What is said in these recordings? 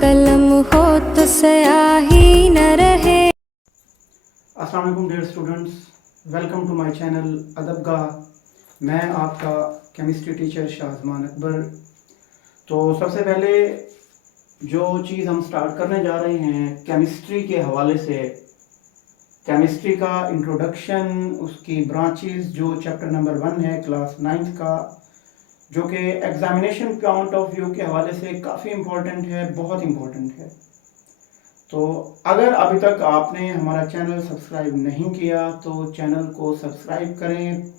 कलम हो तो स्याही न रहे। अस्सलाम वालेकुम dear students, welcome to my channel Adabgah. मैं आपका केमिस्ट्री टीचर शाहजमान अकबर। तो सबसे पहले जो चीज़ हम स्टार्ट करने जा रहे हैं केमिस्ट्री के हवाले से, केमिस्ट्री का इंट्रोडक्शन, उसकी ब्रांचेस, जो चैप्टर नंबर 1 है क्लास 9th का, जो कि एग्जामिनेशन पॉइंट ऑफ व्यू के हवाले से काफ़ी इम्पोर्टेंट है, बहुत इम्पोर्टेंट है। तो अगर अभी तक आपने हमारा चैनल सब्सक्राइब नहीं किया तो चैनल को सब्सक्राइब करें,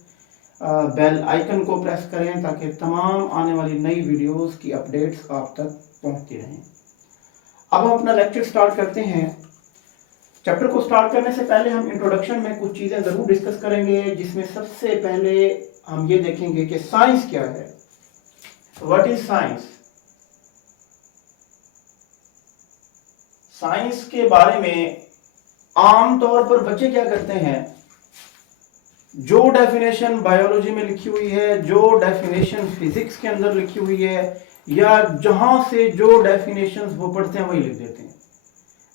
बेल आइकन को प्रेस करें ताकि तमाम आने वाली नई वीडियोस की अपडेट्स आप तक पहुंचती रहें। अब हम अपना लेक्चर स्टार्ट करते हैं। चैप्टर को स्टार्ट करने से पहले हम इंट्रोडक्शन में कुछ चीज़ें ज़रूर डिस्कस करेंगे, जिसमें सबसे पहले हम ये देखेंगे कि साइंस क्या है। What is science? साइंस के बारे में आमतौर पर बच्चे क्या करते हैं, जो डेफिनेशन बायोलॉजी में लिखी हुई है, जो डेफिनेशन फिजिक्स के अंदर लिखी हुई है, या जहां से जो डेफिनेशंस वो पढ़ते हैं वही लिख देते हैं।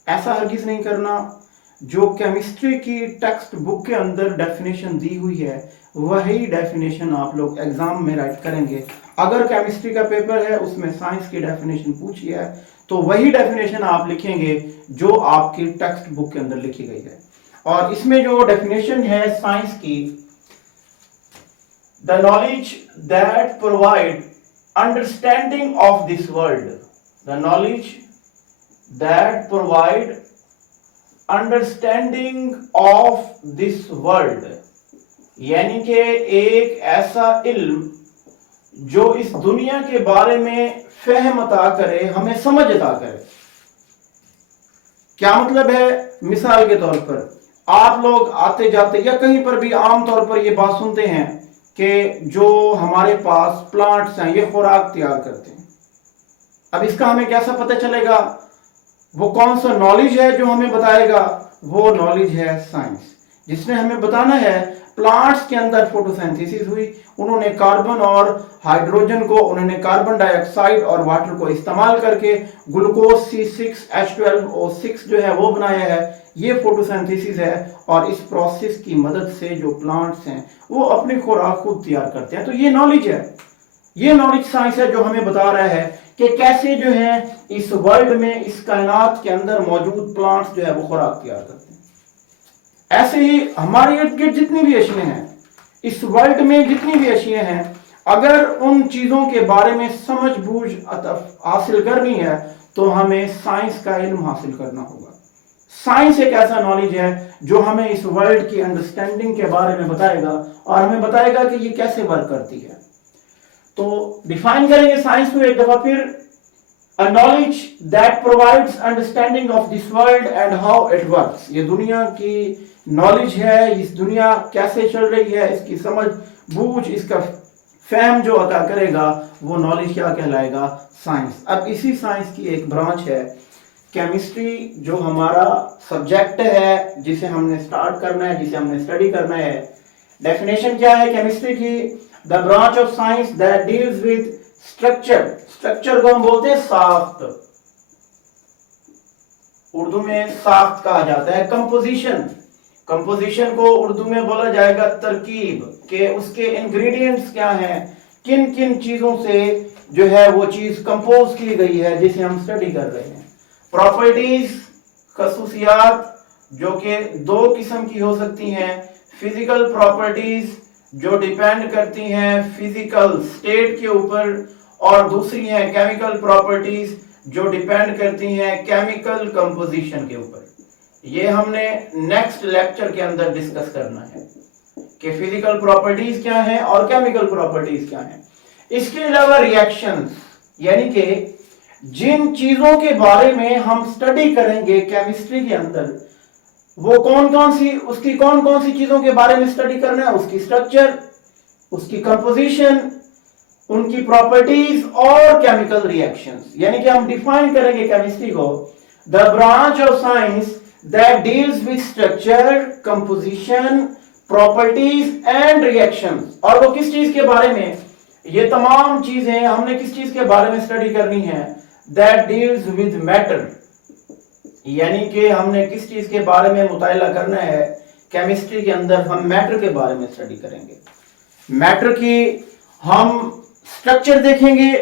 ऐसा हरगिज नहीं करना। जो केमिस्ट्री की टेक्स्ट बुक के अंदर डेफिनेशन दी हुई है वही डेफिनेशन आप लोग एग्जाम में राइट करेंगे। अगर केमिस्ट्री का पेपर है उसमें साइंस की डेफिनेशन पूछी है तो वही डेफिनेशन आप लिखेंगे जो आपकी टेक्स्ट बुक के अंदर लिखी गई है। और इसमें जो डेफिनेशन है साइंस की, the knowledge that provide understanding of this world, the knowledge that provide understanding of this world, यानी कि एक ऐसा इल्म जो इस दुनिया के बारे में फहम अता करे, हमें समझ अता करे। क्या मतलब है? मिसाल के तौर पर आप लोग आते जाते या कहीं पर भी आमतौर पर यह बात सुनते हैं कि जो हमारे पास प्लांट्स हैं ये खुराक तैयार करते हैं। अब इसका हमें कैसा पता चलेगा? वो कौन सा नॉलेज है जो हमें बताएगा? वो नॉलेज है साइंस, जिसने हमें बताना है प्लांट्स के अंदर फोटोसिंथेसिस हुई, उन्होंने कार्बन और हाइड्रोजन को, उन्होंने कार्बन डाइऑक्साइड और वाटर को इस्तेमाल करके ग्लूकोज C6H12O6 जो है वो बनाया है। ये फोटोसिंथेसिस है और इस प्रोसेस की मदद से जो प्लांट्स हैं वो अपनी खुराक खुद तैयार करते हैं। तो ये नॉलेज है, ये नॉलेज साइंस है जो हमें बता रहा है कि कैसे जो है इस वर्ल्ड में, इस कायनात के अंदर मौजूद प्लांट्स जो है वो खुराक तैयार करते हैं। ऐसे ही हमारे इर्द गिर्द जितनी भी अशियाएं हैं, इस वर्ल्ड में जितनी भी अशियाएं हैं, अगर उन चीजों के बारे में समझ बूझ हासिल करनी है तो हमें साइंस का इल्म हासिल करना होगा। साइंस एक ऐसा नॉलेज है जो हमें इस वर्ल्ड की अंडरस्टैंडिंग के बारे में बताएगा और हमें बताएगा कि ये कैसे वर्क करती है। तो डिफाइन करेंगे साइंस को एक दफा फिर, a knowledge that provides understanding of this world and how it works. ये दुनिया की नॉलेज है, इस दुनिया कैसे चल रही है, इसकी समझ बूझ, इसका फहम जो अता करेगा वो नॉलेज क्या कहलाएगा? साइंस। अब इसी साइंस की एक ब्रांच है केमिस्ट्री, जो हमारा सब्जेक्ट है, जिसे हमने स्टार्ट करना है, जिसे हमने स्टडी करना है। डेफिनेशन क्या है केमिस्ट्री की? The branch of science that deals with structure. Structure को हम बोलते हैं साख्त, उर्दू में साख्त कहा जाता है। कंपोजिशन, कंपोजिशन को उर्दू में बोला जाएगा तरकीब, के उसके इंग्रेडिएंट्स क्या हैं, किन किन चीजों से जो है वो चीज कंपोज की गई है जिसे हम स्टडी कर रहे हैं। प्रॉपर्टीज, खसूसियात, जो कि दो किस्म की हो सकती हैं। फिजिकल प्रॉपर्टीज जो डिपेंड करती हैं फिजिकल स्टेट के ऊपर, और दूसरी है केमिकल प्रॉपर्टीज जो डिपेंड करती हैं केमिकल कंपोजिशन के ऊपर। ये हमने नेक्स्ट लेक्चर के अंदर डिस्कस करना है कि फिजिकल प्रॉपर्टीज क्या हैं और केमिकल प्रॉपर्टीज क्या हैं। इसके अलावा रिएक्शंस, यानी कि जिन चीजों के बारे में हम स्टडी करेंगे केमिस्ट्री के अंदर, वो कौन कौन सी, उसकी कौन कौन सी चीजों के बारे में स्टडी करना है? उसकी स्ट्रक्चर, उसकी कंपोजिशन, उनकी प्रॉपर्टीज और केमिकल रिएक्शंस। यानी कि हम डिफाइन करेंगे केमिस्ट्री को, the branch of science that deals with structure, composition, properties and reactions. और वो किस चीज के बारे में? ये तमाम चीजें हमने किस चीज के बारे में स्टडी करनी है? दैट डील्स विद मैटर, यानी कि हमने किस चीज के बारे में मुताला करना है केमिस्ट्री के अंदर, हम मैटर के बारे में स्टडी करेंगे। मैटर की हम स्ट्रक्चर देखेंगे,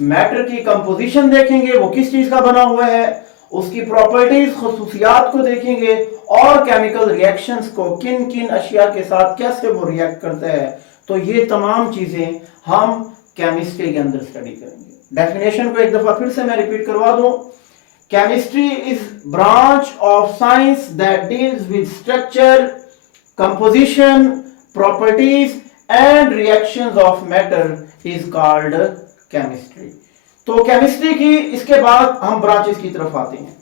मैटर की कंपोजिशन देखेंगे, वो किस चीज का बना हुआ है, उसकी प्रॉपर्टीज खसूसियात को देखेंगे, और केमिकल रिएक्शंस को किन किन अशिया के साथ कैसे वो रिएक्ट करता है। तो ये तमाम चीजें हम केमिस्ट्री के अंदर स्टडी करेंगे। डेफिनेशन को एक दफा फिर से मैं रिपीट करवा दूं। Chemistry is branch of science that deals with structure, composition, properties and reactions of matter is called chemistry. तो केमिस्ट्री की इसके बाद हम ब्रांचेस की तरफ आते हैं।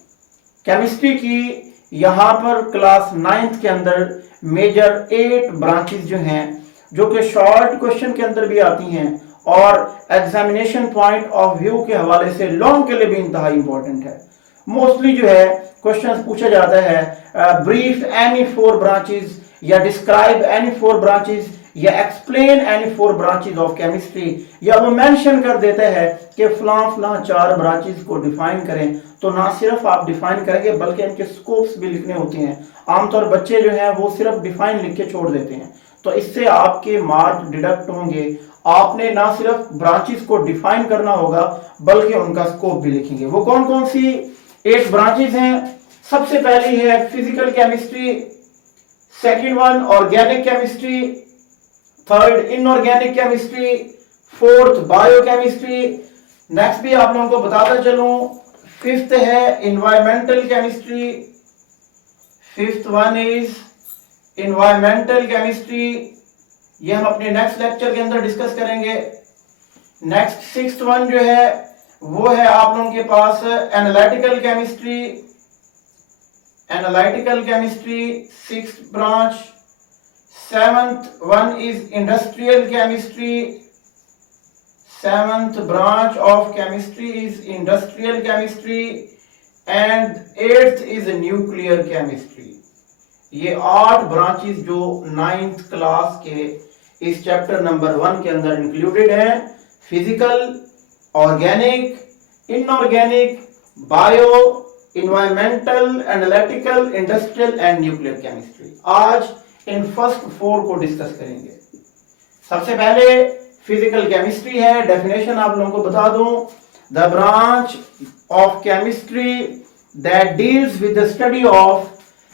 केमिस्ट्री की यहां पर क्लास 9th के अंदर मेजर 8 ब्रांचेस जो हैं, जो कि शॉर्ट क्वेश्चन के अंदर भी आती हैं और एग्जामिनेशन पॉइंट ऑफ व्यू के हवाले से लॉन्ग के लिए भी इंतहा इंपॉर्टेंट है। मोस्टली जो है क्वेश्चन पूछा जाता है ब्रीफ एनी 4 ब्रांचेस, या डिस्क्राइब एनी 4 ब्रांचेस, या explain any 4 branches of chemistry, या वो मेंशन कर देता है कि फलां फलां 4 ब्रांचेस को डिफाइन करें। तो ना सिर्फ आप डिफाइन करेंगे बल्कि इनके स्कोप्स भी लिखने होते हैं। आमतौर बच्चे जो हैं वो सिर्फ डिफाइन लिख के छोड़ देते हैं, तो इससे आपके मार्क डिडक्ट होंगे। आपने ना सिर्फ ब्रांचेस को डिफाइन करना होगा बल्कि उनका स्कोप भी लिखेंगे। वो कौन कौन सी 8 ब्रांचेस हैं? सबसे पहली है physical chemistry, second one organic chemistry, third inorganic chemistry, fourth biochemistry. Next भी आप लोगों को बताता चलूं, फिफ्थ है environmental chemistry, fifth one is environmental chemistry. ये हम अपने नेक्स्ट लेक्चर के अंदर डिस्कस करेंगे। नेक्स्ट सिक्स्थ वन जो है वो है आप लोगों के पास analytical chemistry, analytical chemistry sixth branch. Seventh one is industrial chemistry, seventh branch of chemistry is industrial chemistry, and eighth is nuclear chemistry। ये 8 ब्रांचेस जो 9th क्लास के इस चैप्टर नंबर 1 के अंदर इंक्लूडेड हैं। Physical, organic, inorganic, bio, environmental, analytical, industrial and nuclear chemistry. आज in first 4 को discuss करेंगे। सबसे पहले फिजिकल केमिस्ट्री है। डेफिनेशन आप लोगों को बता दूं, the branch of chemistry that deals with the study of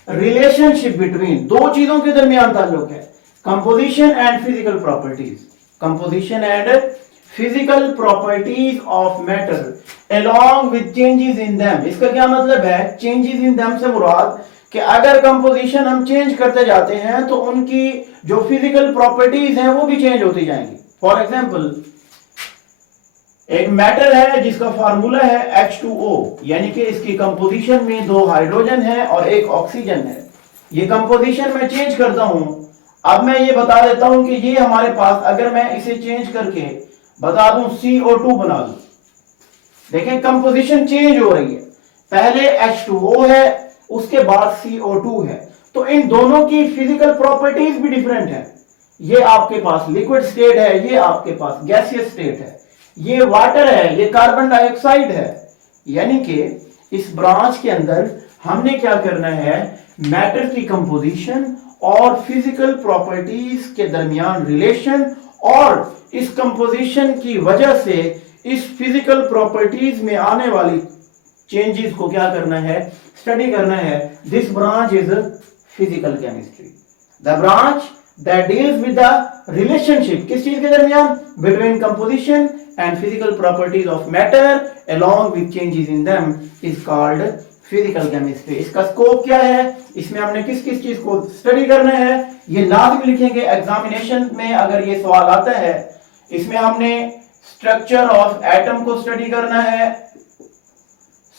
relationship between, 2 चीजों के दरमियान ताल्लुक है, composition and physical properties, composition and physical properties of matter along with changes in them. इसका क्या मतलब है? चेंजेस इन देम से मुराद कि अगर कंपोजिशन हम चेंज करते जाते हैं तो उनकी जो फिजिकल प्रॉपर्टीज हैं वो भी चेंज होती जाएंगी। फॉर एग्जाम्पल, एक मैटर है जिसका फार्मूला है H2O, यानी कि इसकी कंपोजिशन में 2 हाइड्रोजन है और 1 ऑक्सीजन है। ये कंपोजिशन मैं चेंज करता हूं। अब मैं ये बता देता हूं कि ये हमारे पास, अगर मैं इसे चेंज करके बता दूं CO2 बना दूं, देखें कंपोजिशन चेंज हो रही है। पहले H2O है, उसके बाद CO2 है, तो इन दोनों की फिजिकल प्रॉपर्टीज भी डिफरेंट है। ये आपके पास लिक्विड स्टेट है, ये आपके पास गैसियस स्टेट है, ये वाटर है, ये कार्बन डाइऑक्साइड है। यानी कि इस ब्रांच के अंदर हमने क्या करना है, मैटर की कंपोजिशन और फिजिकल प्रॉपर्टीज के दरमियान रिलेशन, और इस कंपोजिशन की वजह से इस फिजिकल प्रॉपर्टीज में आने वाली चेंजेस को क्या करना है, स्टडी करना है। This branch is physical chemistry, the branch that deals with the relationship, किस चीज के दरमियान, between composition and physical properties of matter along with changes in them is called physical chemistry। इसका स्कोप क्या है, इसमें हमने किस किस चीज को स्टडी करना है, ये लाजिम लिखेंगे। एग्जामिनेशन में अगर ये सवाल आता है, इसमें हमने स्ट्रक्चर ऑफ एटम को स्टडी करना है।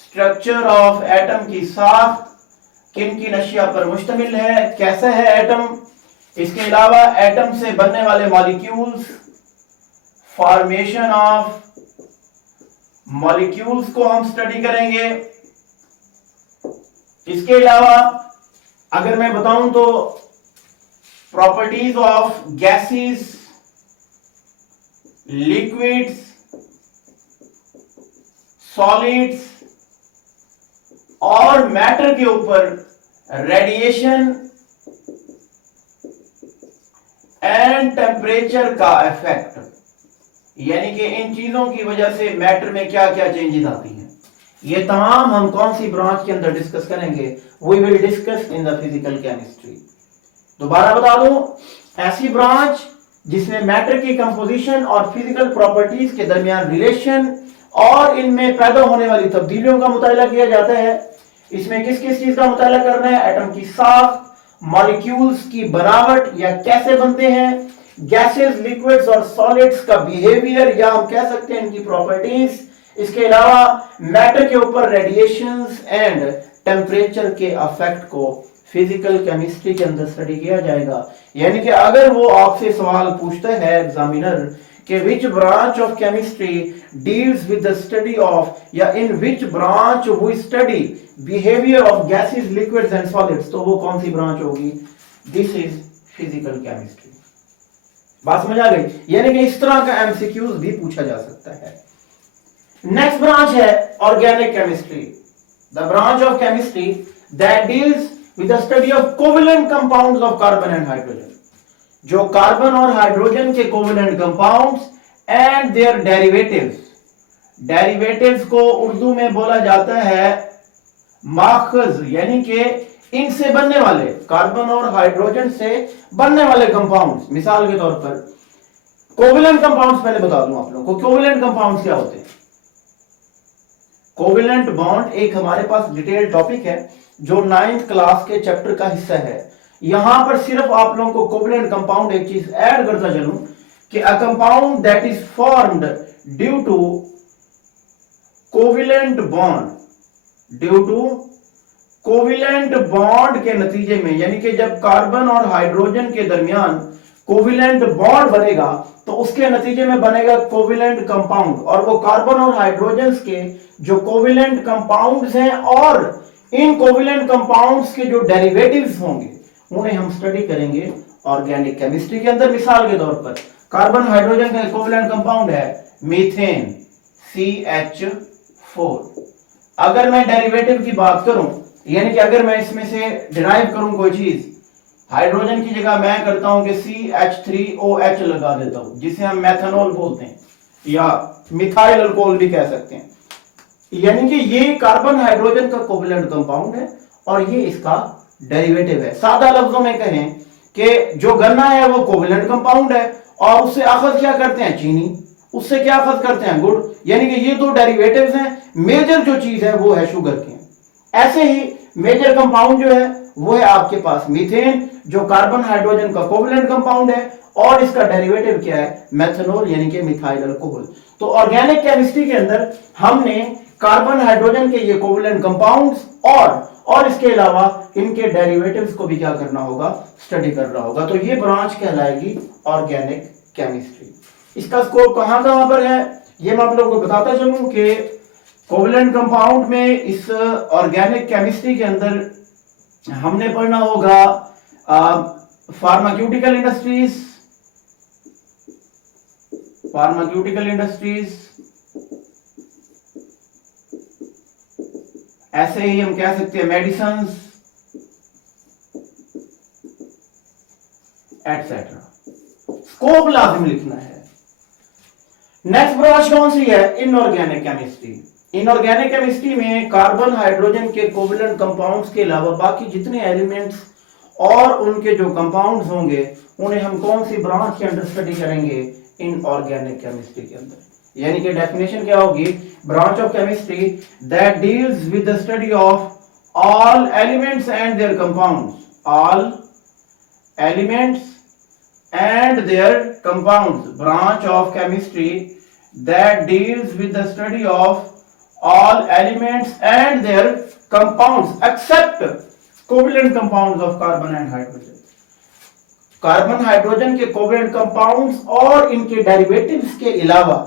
स्ट्रक्चर ऑफ एटम की साख किन किन अशिया पर मुश्तमिल है, कैसा है एटम, इसके अलावा एटम से बनने वाले मॉलिक्यूल्स, फॉर्मेशन ऑफ मॉलिक्यूल्स को हम स्टडी करेंगे। इसके अलावा अगर मैं बताऊं तो properties of gases, liquids, solids और मैटर के ऊपर रेडिएशन एंड टेम्परेचर का इफेक्ट, यानी कि इन चीजों की वजह से मैटर में क्या क्या चेंजेस आती हैं, ये तमाम हम कौन सी ब्रांच के अंदर डिस्कस करेंगे? We will discuss in the physical chemistry. दोबारा बता दूं, ऐसी ब्रांच जिसमें मैटर की कंपोजिशन और फिजिकल प्रॉपर्टीज के दरमियान रिलेशन और इनमें पैदा होने वाली तब्दीलियों का मुताला किया जाता है। इसमें किस किस चीज का मुताला करना है? एटम की साख, मॉलिक्यूल्स की बनावट या कैसे बनते हैं, गैसेस, लिक्विड्स और सॉलिड्स का बिहेवियर या हम कह सकते हैं इनकी प्रॉपर्टीज। इसके अलावा मैटर के ऊपर रेडिएशंस एंड टेम्परेचर के इफेक्ट को फिजिकल केमिस्ट्री के अंदर स्टडी किया जाएगा। यानी कि अगर वो आपसे सवाल पूछता है एग्जामिनर कि which branch of chemistry deals with the study of, या in which branch we study behaviour of gases, liquids and solids, तो वो कौन सी ब्रांच होगी? This is physical chemistry. बात समझ आ गई? यानी कि इस तरह का एमसीक्यूज भी पूछा जा सकता है। नेक्स्ट ब्रांच है organic chemistry, the branch of chemistry that deals with the study of covalent compounds of carbon and hydrogen, जो कार्बन और हाइड्रोजन के covalent compounds and their derivatives, derivatives को उर्दू में बोला जाता है माखज, यानी कि इनसे बनने वाले, कार्बन और हाइड्रोजन से बनने वाले कंपाउंड्स। मिसाल के तौर पर कोवेलेंट कंपाउंड्स पहले बता दूं आप लोगों को, कोवेलेंट कंपाउंड्स क्या होते हैं? कोवेलेंट बॉन्ड एक हमारे पास डिटेल टॉपिक है जो 9th क्लास के चैप्टर का हिस्सा है। यहां पर सिर्फ आप लोगों को कोवेलेंट कंपाउंड एक चीज ऐड करता चलूं कि a compound that is formed due to covalent bond, due to covalent bond के नतीजे में, यानी कि जब कार्बन और हाइड्रोजन के दरमियान कोवेलेंट बॉन्ड बनेगा तो उसके नतीजे में बनेगा कोवेलेंट कंपाउंड, और वो कार्बन और हाइड्रोजन के जो कोवेलेंट कंपाउंड्स हैं और इन कोवेलेंट कंपाउंड्स के जो डेरिवेटिव्स होंगे उन्हें हम स्टडी करेंगे ऑर्गेनिक केमिस्ट्री के अंदर। मिसाल के तौर पर कार्बन हाइड्रोजन का कोवेलेंट कंपाउंड है मीथेन CH4। अगर मैं डेरिवेटिव की बात करूं, यानी कि अगर मैं इसमें से डिराइव करूं कोई चीज, हाइड्रोजन की जगह मैं करता हूं कि CH3OH लगा देता हूं, जिसे हम मेथनॉल बोलते हैं या मिथाइल अल्कोहल भी कह सकते हैं। यानी कि ये कार्बन हाइड्रोजन का कोवेलेंट कंपाउंड है और ये इसका डेरिवेटिव है। सादा लफ्जों में कहें कि जो गन्ना है वो कोवेलेंट कंपाउंड है और उससे अखज क्या करते हैं? चीनी। उससे क्या अखज करते हैं? गुड़। यानी कि ये दो डेरिवेटिव्स हैं। मेजर जो चीज है वो है शुगर की। ऐसे ही मेजर कंपाउंड जो है वो है आपके पास मीथेन, जो कार्बन हाइड्रोजन का कोवेलेंट कंपाउंड है और इसका डेरिवेटिव क्या है? मेथनॉल, यानी कि मिथाइल अल्कोहल। तो ऑर्गेनिक केमिस्ट्री के अंदर हमने कार्बन हाइड्रोजन के ये कोवेलेंट कंपाउंड्स और इसके अलावा इनके डेरिवेटिव्स को भी क्या करना होगा? स्टडी करना होगा। तो ये ब्रांच कहलाएगी ऑर्गेनिक केमिस्ट्री। इसका स्कोप कहां कहां पर है ये मैं आप लोगों को बताता चलूं कि कोवेलेंट कंपाउंड में इस ऑर्गेनिक केमिस्ट्री के अंदर हमने पढ़ना होगा फार्मास्यूटिकल इंडस्ट्रीज, ऐसे ही हम कह सकते हैं मेडिसिन एटसेट्रा। स्कोप लाजिम लिखना है। नेक्स्ट ब्रांच कौन सी है? Inorganic chemistry. इनऑर्गेनिक केमिस्ट्री में कार्बन हाइड्रोजन के कोवेलेंट कंपाउंड्स के अलावा बाकी जितने एलिमेंट्स और उनके जो कंपाउंड्स होंगे उन्हें हम कौन सी ब्रांच के अंदर स्टडी करेंगे? इनऑर्गेनिक केमिस्ट्री के अंदर। यानी कि डेफिनेशन क्या होगी? Branch of chemistry that deals with the study of all elements and there compounds, all elements and their compounds, branch of chemistry that deals with the study of all elements and their compounds except covalent compounds of carbon and hydrogen. Carbon hydrogen के covalent compounds और इनके derivatives के अलावा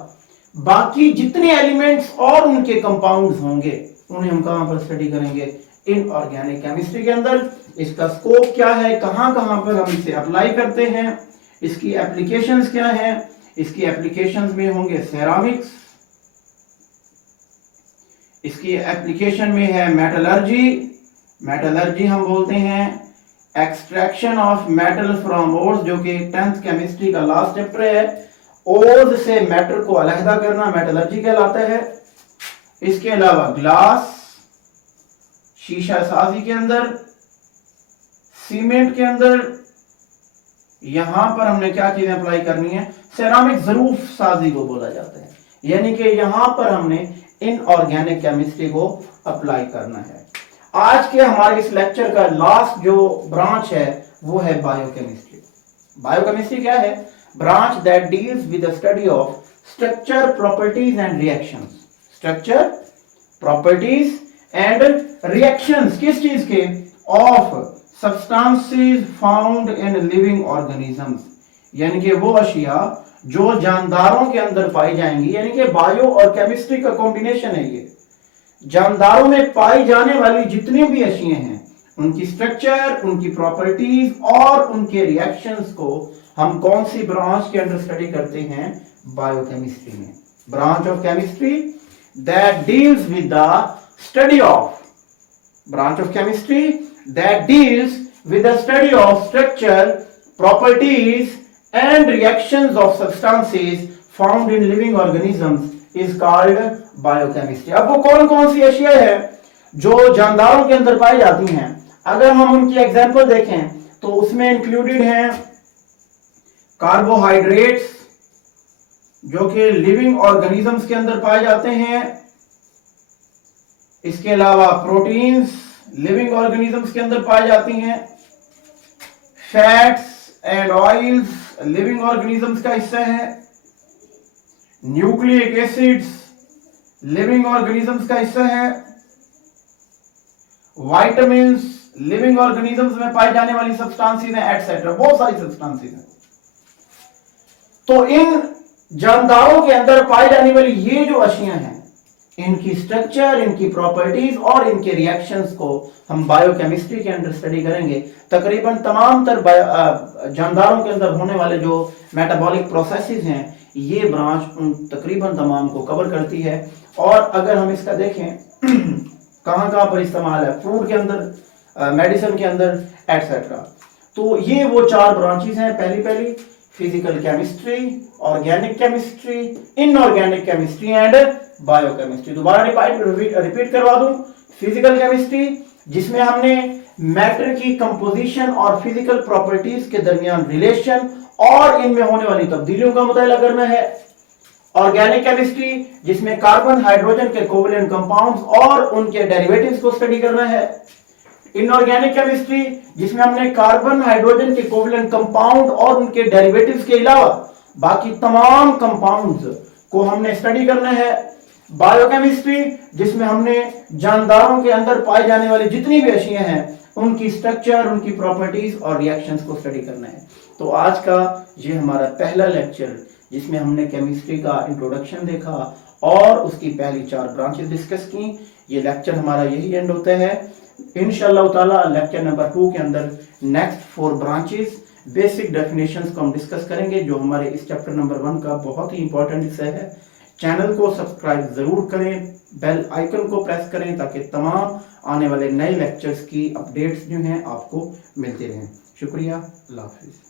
बाकी जितने elements और उनके compounds होंगे उन्हें हम कहां पर स्टडी करेंगे? इनऑर्गेनिक केमिस्ट्री के अंदर। इसका स्कोप क्या है, कहां कहां पर हम इसे अप्लाई करते हैं, इसकी एप्लीकेशंस क्या हैं? इसकी एप्लीकेशंस में होंगे सेरामिक्स, इसकी एप्लीकेशन में है मेटलर्जी। मेटलर्जी हम बोलते हैं extraction of metal from ores, जो कि 10th केमिस्ट्री का लास्ट चैप्टर है। ओर्स से मेटल को अलहदा करना मेटलर्जी कहलाता है। इसके अलावा ग्लास, शीशा साजी के अंदर, सीमेंट के अंदर, यहां पर हमने क्या चीजें अप्लाई करनी है, सेरामिक ज़रूफ साजी को बोला जाता है, यानी कि यहां पर हमने इनऑर्गेनिक केमिस्ट्री को अप्लाई करना है। आज के हमारे इस लेक्चर का लास्ट जो ब्रांच है वो है बायोकेमिस्ट्री। बायोकेमिस्ट्री क्या है? Branch that deals with the study of structure, properties and reactions. Structure, properties and reactions किस चीज के? Of substances found in living organisms, यानी कि वो अशिया जो जानदारों के अंदर पाई जाएंगी, यानी कि बायो और केमिस्ट्री का कॉम्बिनेशन है ये। जानदारों में पाई जाने वाली जितनी भी अशियां हैं, उनकी स्ट्रक्चर, उनकी प्रॉपर्टीज और उनके रिएक्शंस को हम कौन सी ब्रांच के अंदर स्टडी करते हैं? बायोकेमिस्ट्री में। Branch of chemistry that deals with the study of, branch of chemistry that deals with the study of structure, properties and reactions of substances found in living organisms is called biochemistry। अब वो कौन कौन सी अशिया है जो जानदारों के अंदर पाई जाती हैं? अगर हम उनकी एग्जांपल देखें तो उसमें इंक्लूडेड हैं कार्बोहाइड्रेट्स, जो कि लिविंग ऑर्गेनिजम्स के अंदर पाए जाते हैं। इसके अलावा प्रोटीन्स लिविंग ऑर्गेनिजम्स के अंदर पाई जाती हैं। Fats and oils living organisms का हिस्सा है। न्यूक्लिक एसिड्स लिविंग ऑर्गेनिजम्स का हिस्सा है। विटामिन्स लिविंग ऑर्गेनिजम्स में पाई जाने वाली सब्सटेंसेस हैं, एटसेट्रा, बहुत सारी सब्सटेंसेस हैं। तो इन जानदारों के अंदर पाई जाने वाली ये जो अशियां हैं, इनकी स्ट्रक्चर, इनकी प्रॉपर्टीज और इनके रिएक्शंस को हम बायोकेमिस्ट्री के अंदर स्टडी करेंगे। तकरीबन तमाम तर जानदारों के अंदर होने वाले जो मेटाबॉलिक प्रोसेसेस हैं, ये ब्रांच उन तकरीबन तमाम को कवर करती है। और अगर हम इसका देखें कहां कहां पर इस्तेमाल है, फूड के अंदर, मेडिसिन के अंदर, एटसेट्रा। तो ये वो 4 ब्रांचेस हैं। पहली physical chemistry, organic chemistry, inorganic chemistry and biochemistry. दोबारा रिपीट करवा दूं। फिजिकल केमिस्ट्री, जिसमें हमने मैटर की कंपोजिशन और फिजिकल प्रॉपर्टीज के दरमियान रिलेशन और इनमें होने वाली तब्दीलियों का मुताला करना है। ऑर्गेनिक केमिस्ट्री, जिसमें कार्बन, हाइड्रोजन के कोवलेंट कंपाउंड्स और उनके डेरिवेटिव्स को स्टडी करना है। इनऑर्गेनिक केमिस्ट्री, जिसमें हमने कार्बन, हाइड्रोजन के कोवलेंट कंपाउंड और उनके डेरिवेटिव्स के अलावा बाकी तमाम कंपाउंड्स को हमने स्टडी करना है। बायोकेमिस्ट्री, जिसमें हमने जानदारों के अंदर पाई जाने वाली जितनी भी अशियां हैं, उनकी स्ट्रक्चर, उनकी प्रॉपर्टीज और रिएक्शंस को स्टडी करना है। तो आज का ये हमारा पहला लेक्चर, जिसमें हमने केमिस्ट्री का इंट्रोडक्शन देखा और उसकी पहली 4 ब्रांचेस डिस्कस की। ये लेक्चर हमारा यही एंड होता है। इंशाअल्लाह ताला लेक्चर नंबर 2 के अंदर नेक्स्ट 4 ब्रांचेस, बेसिक डेफिनेशंस को हम डिस्कस करेंगे, जो हमारे इस चैप्टर नंबर 1 का बहुत ही इंपॉर्टेंट हिस्सा है। चैनल को सब्सक्राइब जरूर करें, बेल आइकन को प्रेस करें, ताकि तमाम आने वाले नए लेक्चर्स की अपडेट्स जो हैं आपको मिलती रहें। शुक्रिया, अल्लाह हाफिज़।